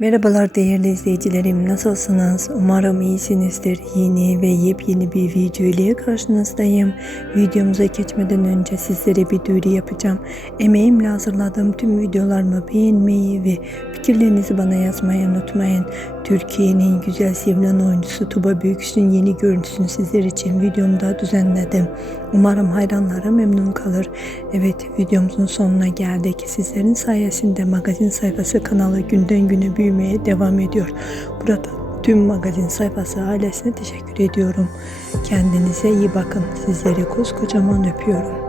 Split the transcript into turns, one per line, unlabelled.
Merhabalar değerli izleyicilerim nasılsınız? Umarım iyisinizdir. Yeni ve yepyeni bir video ile karşınızdayım. Videomuza geçmeden önce sizlere bir duyuru yapacağım. Emeğimle hazırladığım tüm videolarımı beğenmeyi ve fikirlerinizi bana yazmayı unutmayın. Türkiye'nin güzel sevilen oyuncusu Tuba Büyüküstün yeni görüntüsünü sizler için videomda düzenledim. Umarım hayranları memnun kalır. Evet videomuzun sonuna geldik. Sizlerin sayesinde magazin sayfası kanalı günden güne büyümeye devam ediyor. Burada tüm magazin sayfası ailesine teşekkür ediyorum. Kendinize iyi bakın. Sizleri koskocaman öpüyorum.